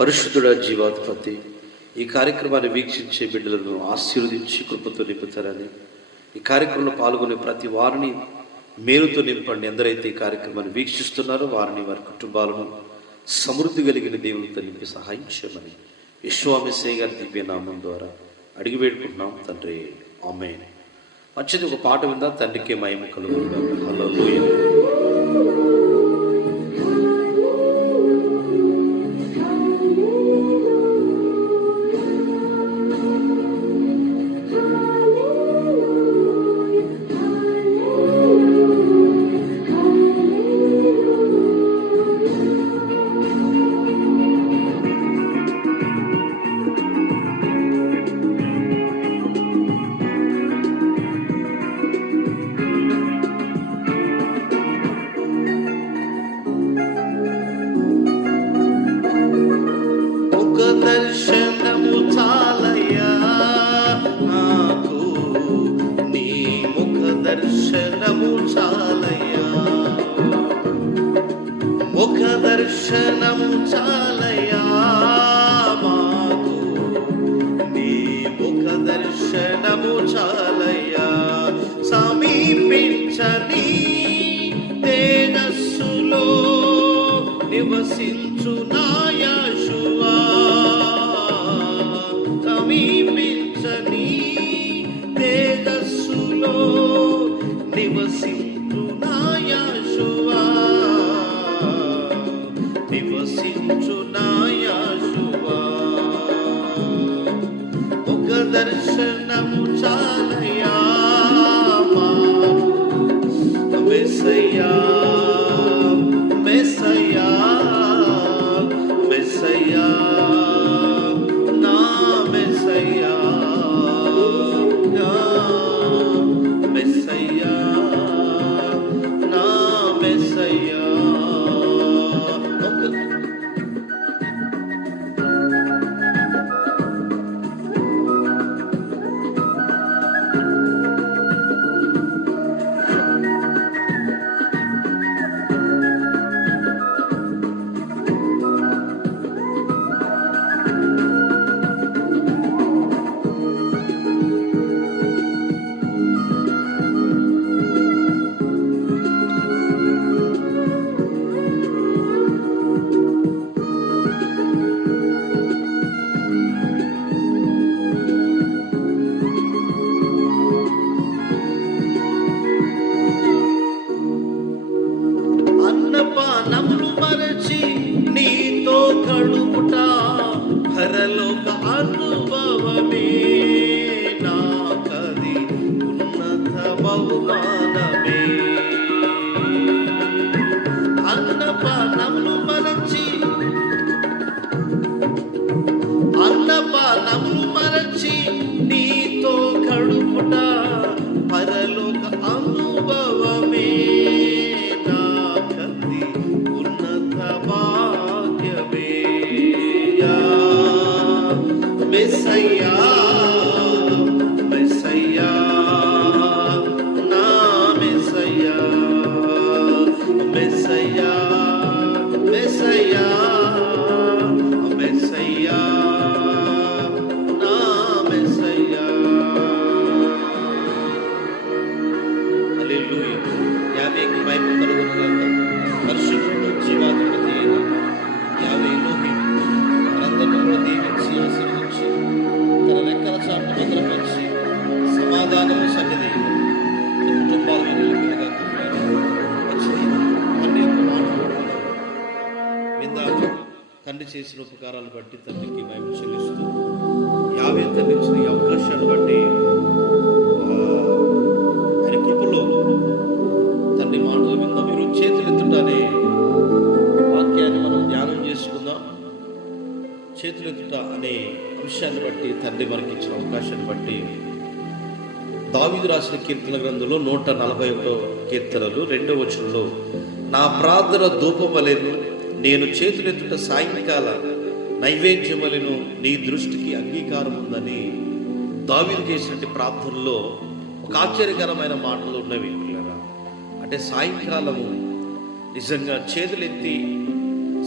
పరిశుద్ధుడ జీవాధిపతి. ఈ కార్యక్రమాన్ని వీక్షించే బిడ్డలను ఆశీర్వదించి కృపతో నింపుతారని. ఈ కార్యక్రమంలో పాల్గొనే ప్రతి వారిని మేలుతో నింపండి. ఎందరైతే ఈ కార్యక్రమాన్ని వీక్షిస్తున్నారో. వారిని వారి కుటుంబాలను సమృద్ధి కలిగిన దేవునితో నింపి సహాయం చేయమని. విశ్వామి గారి దివ్య నామం ద్వారా అడిగి వేడుకుంటున్నాం. తండ్రి ఆమె మంచిది ఒక పాట విందా. తండ్రికే మయము కలుగు హలో sunshine. The young. బహుమానమే అన్నపానములు మరచి అన్నపానములు మరచి నీతో కడుపుట చేసిన బట్టి తండ్రికి మేము చెల్లిస్తూ యావే తండ్రి ఇచ్చిన ఈ అవకాశాన్ని బట్టి ఆయన కృపలో తండ్రి మాటల మీద మీరు చేతులెత్తుటనే వాక్యాన్ని మనం ధ్యానం చేసుకుందాం. చేతులెత్తుట అనే అంశాన్ని బట్టి తండ్రి మనకి ఇచ్చిన అవకాశాన్ని బట్టి దావిదు రాసిన కీర్తన గ్రంథంలో నూట నలభై ఒకటో కీర్తనలు రెండో వచనంలో నా ప్రార్థన ధూపమలేను నేను చేతులెత్తుట సాయంకాల నైవేద్యములను నీ దృష్టికి అంగీకారం ఉందని దావిలు చేసినటువంటి ప్రార్థనలో ఒక ఆశ్చర్యకరమైన మాటలు ఉన్నవి. అంటే సాయంకాలము నిజంగా చేతులెత్తి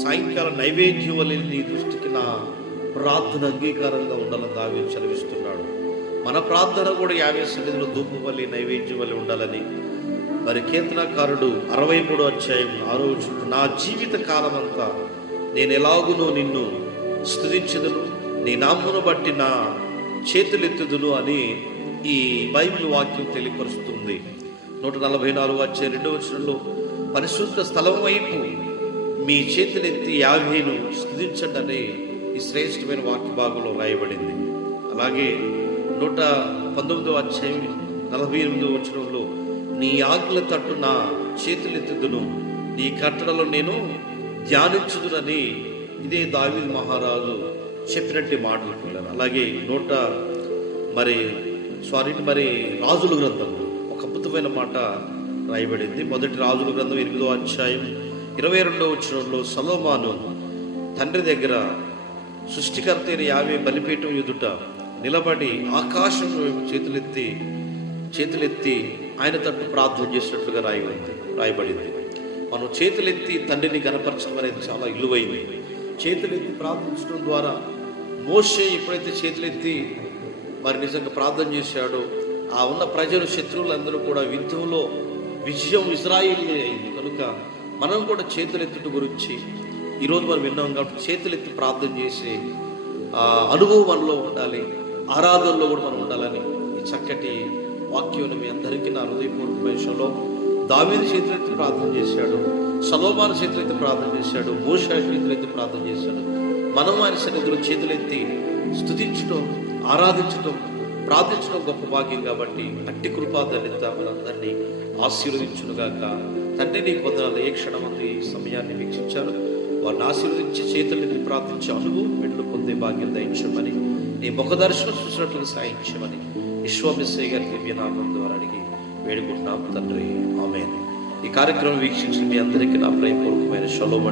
సాయంకాల నైవేద్యం వల్ల నీ దృష్టికి నా ప్రార్థన అంగీకారంగా ఉండాలని దావి చదివిస్తున్నాడు మన ప్రార్థన కూడా యాభై సన్నిధిలో ధూపు వల్లి నైవేద్యం వల్ల ఉండాలని. మరి కీర్తనకారుడు అరవై మూడో అధ్యాయం ఆరో నా జీవిత కాలమంతా నేను ఎలాగునో నిన్ను స్థుతించదును నీ నామ్మును బట్టి నా చేతులెత్తుదును అని ఈ బైబిల్ వాక్యం తెలియపరుస్తుంది. నూట నలభై నాలుగు వచ్చే రెండవ వచనంలో పరిశుద్ధ స్థలం వైపు మీ చేతులెత్తి యాభైను స్థుతించండి అని ఈ శ్రేష్టమైన వాక్య భాగంలో రాయబడింది. అలాగే నూట పంతొమ్మిదో అధ్యాయం నలభై ఎనిమిదో వచనంలో నీ ఆజ్ఞల తట్టు నా చేతులెత్తుదును. నీ కట్టడలో నేను ధ్యానించుదునని ఇదే దావిద్ మహారాజు చెప్పినట్టు మాటలు పిల్లలు అలాగే నూట మరి సారీ మరి రాజుల గ్రంథంలో ఒక అద్భుతమైన మాట రాయబడింది. మొదటి రాజుల గ్రంథం ఎనిమిదో అధ్యాయం ఇరవై రెండో వచ్చినంలో సలోమాను తండ్రి దగ్గర సృష్టికర్త అయిన యావే బలిపీఠం ఎదుట నిలబడి ఆకాశం చేతులెత్తి చేతులెత్తి ఆయన తట్టు ప్రార్థన చేసినట్లుగా రాయబడింది రాయబడింది. మనం చేతులెత్తి తండ్రిని గనపరచడం అనేది చాలా ఇలువైంది చేతులెత్తి ప్రార్థించడం ద్వారా మోషే ఎప్పుడైతే చేతులెత్తి మరి నిజంగా ప్రార్థన చేశాడో ఆ ఉన్న ప్రజలు శత్రువులందరూ కూడా యుద్ధంలో విజయం ఇజ్రాయిల్ అయింది. కనుక మనం కూడా చేతులెత్తుట గురించి ఈరోజు మనం విన్నాం కాబట్టి చేతులెత్తి ప్రార్థన చేసే అనుభవం మనలో ఉండాలి. ఆరాధనలో కూడా మనం ఉండాలని ఈ చక్కటి వాక్యం మీ అందరికీ నా హృదయపూర్వక విషయంలో దావీదు చేతులెత్తి ప్రార్థన చేశాడు. సలోమాను చేతులెత్తి ప్రార్థన చేశాడు మోషా చేతులెత్తి ప్రార్థన చేశాడు. మనం ఆయన సన్నిధిలో చేతులెత్తి స్థుతించడం ఆరాధించడం ప్రార్థించడం గొప్ప భాగ్యం కాబట్టి అట్టి కృపా ధన్యత మనందరినీ ఆశీర్వదించునుగాక. తండ్రి నీ పొందాలి ఏ క్షణమందు ఈ సమయాన్ని వీక్షించారు వారిని ఆశీర్వదించి చేతులెత్తి ప్రార్థించే అనుభవం మెట్లు పొందే భాగ్యం దయించమని నీ ముఖ దర్శనం చూసినట్లుగా సాయించమని విశ్వమిశ్రయ్య గారి దివ్యనామం ద్వారా అడిగి వేడుకుంటున్నాం తండ్రి. ఆమె ఈ కార్యక్రమం వీక్షించిన మీ అందరికీ నా ప్రేమపూర్వకమైన షలోమన్